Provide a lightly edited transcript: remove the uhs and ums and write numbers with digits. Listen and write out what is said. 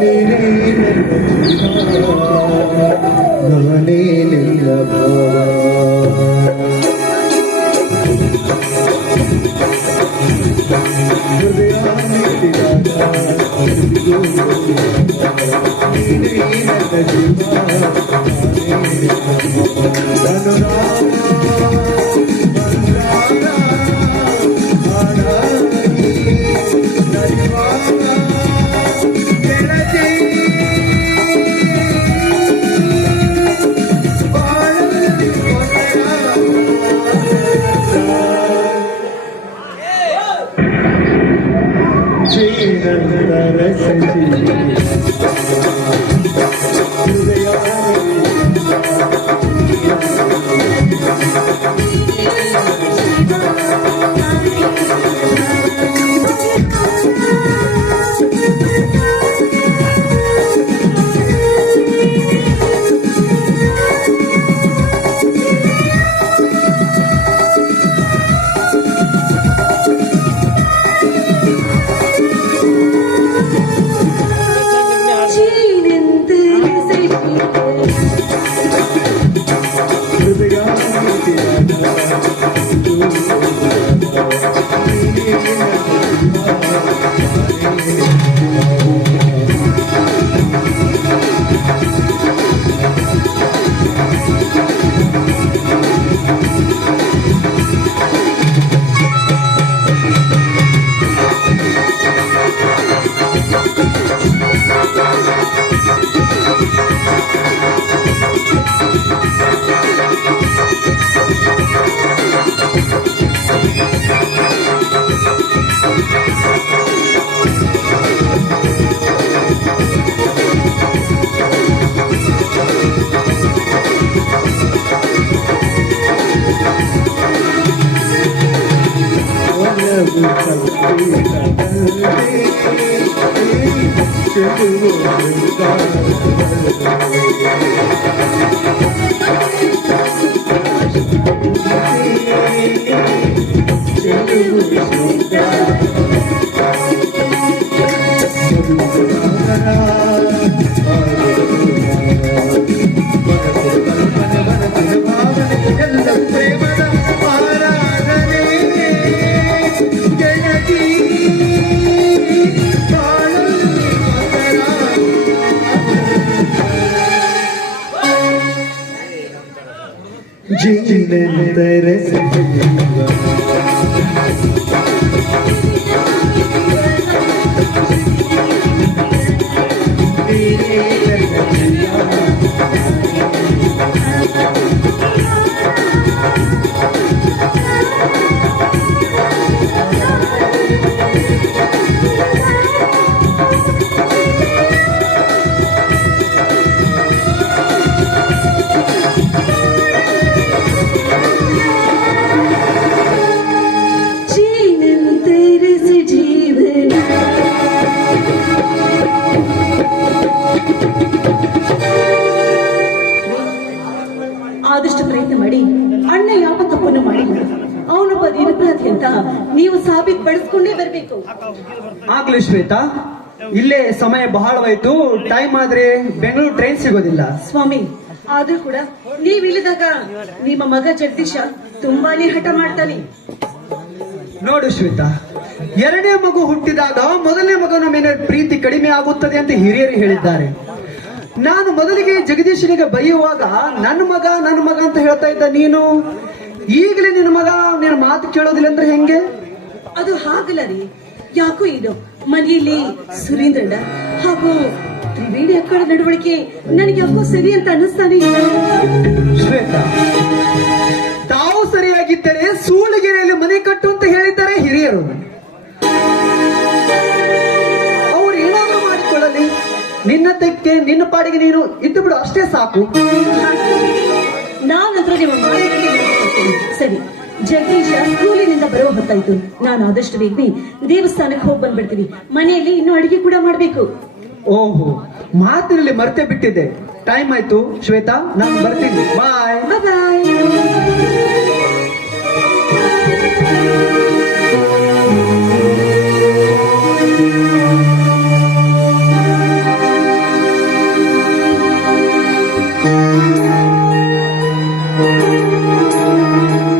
ನೀನೇ ನನ್ನ ಜೀವ ನಾನೇ ನಿನ್ನ ಭಾವ ಹೃದಯ ಮೆಟ್ಟಿದಾಗ ನೀನೇ ನನ್ನ ಜೀವ ನಾನೇ ನಿನ್ನ ಆದಷ್ಟು ಪ್ರಯತ್ನ ಮಾಡಿ ಅಣ್ಣ ಯಾವ ತಪ್ಪನ್ನು ಮಾಡಿಲ್ಲ, ಅವನೊಬ್ಬ ನಿರಪರಾಧಿ ಅಂತ ನೀವು ಸಾಬೀತುಪಡಿಸಿಕೊಂಡೇ ಬರಬೇಕು. ಆಗ್ಲಿ ಶ್ವೇತಾ, ಇಲ್ಲೇ ಸಮಯ ಬಹಳವಾಯ್ತು, ಟೈಮ್ ಆದ್ರೆ ಬೆಂಗಳೂರು ಟ್ರೈನ್ ಸಿಗೋದಿಲ್ಲ. ಸ್ವಾಮಿ, ಆದ್ರೂ ಕೂಡ ನೀವಿಲ್ಲದಾಗ ನಿಮ್ಮ ಮಗ ಜಗದೀಶ ತುಂಬಾನೇ ಹಠ ಮಾಡ್ತಾನೆ. ನೋಡು ಶ್ವೇತಾ, ಎರಡನೇ ಮಗು ಹುಟ್ಟಿದಾಗ ಮೊದಲನೇ ಮಗನ ಮೇಲೆ ಪ್ರೀತಿ ಕಡಿಮೆ ಆಗುತ್ತದೆ ಅಂತ ಹಿರಿಯರು ಹೇಳಿದ್ದಾರೆ. ನಾನು ಮೊದಲಿಗೆ ಜಗದೀಶನಿಗೆ ಬೈಯುವಾಗ ನನ್ನ ಮಗ ಅಂತ ಹೇಳ್ತಾ ಇದ್ದ ನೀನು, ಈಗಲೇ ನಿನ್ನ ಮಗ ನಿನ್ನ ಮಾತು ಕೇಳೋದಿಲ್ಲ ಅಂದ್ರೆ ಹೆಂಗೆ? ಅದು ಹಾಗಲ್ಲ ರೀ, ಯಾಕೋ ಇದು ಮನೆಯಲ್ಲಿ ಸುರೇಂದ್ರಣ್ಣ ಹಾಗೂ ತ್ರಿವೇಣಿ ಅಕ್ಕಳ ನಡವಳಿಕೆ ನನಗೆ ಯಾಕೋ ಸರಿ ಅಂತ ಅನ್ನಿಸ್ತಾನೆ. ಶ್ವೇತಾ, ತಾವು ಸರಿಯಾಗಿದ್ದರೆ ಸೂಳಿಗೆರೆಯಲ್ಲಿ ಮನೆ ಕಟ್ಟು ಅಂತ ಹೇಳಿದ್ದಾರೆ ಹಿರಿಯರು. ಅವ್ರು ಏನಾದ್ರೂ ಮಾಡಿಕೊಳ್ಳಲಿ, ನಿನ್ನ ತೆಕ್ಕೆ ನಿನ್ನ ಪಾಡಿಗೆ ನೀನು ಇದ್ದು ಬಿಡು, ಅಷ್ಟೇ ಸಾಕು. ನಾನಂತ್ರ ನಿಮ್ಮ ಸರಿ. ಜಗದೀಶ ಸ್ಕೂಲಿನಿಂದ ಬರೋ ಹೊತ್ತಾಯ್ತು, ನಾನು ಆದಷ್ಟು ಬೇಗ ದೇವಸ್ಥಾನಕ್ಕೆ ಹೋಗಿ ಬಂದ್ಬಿಡ್ತೀನಿ. ಮನೆಯಲ್ಲಿ ಇನ್ನು ಅಡಿಗೆ ಕೂಡ ಮಾಡ್ಬೇಕು. ಓಹೋ, ಮಾತಿನಲ್ಲಿ ಮರ್ತೆ ಬಿಟ್ಟಿದ್ದೆ. ಟೈಮ್ ಆಯ್ತು ಶ್ವೇತಾ, ನಾನು ಬರ್ತೀನಿ. ಬಾಯ್ ಬಾಯ್.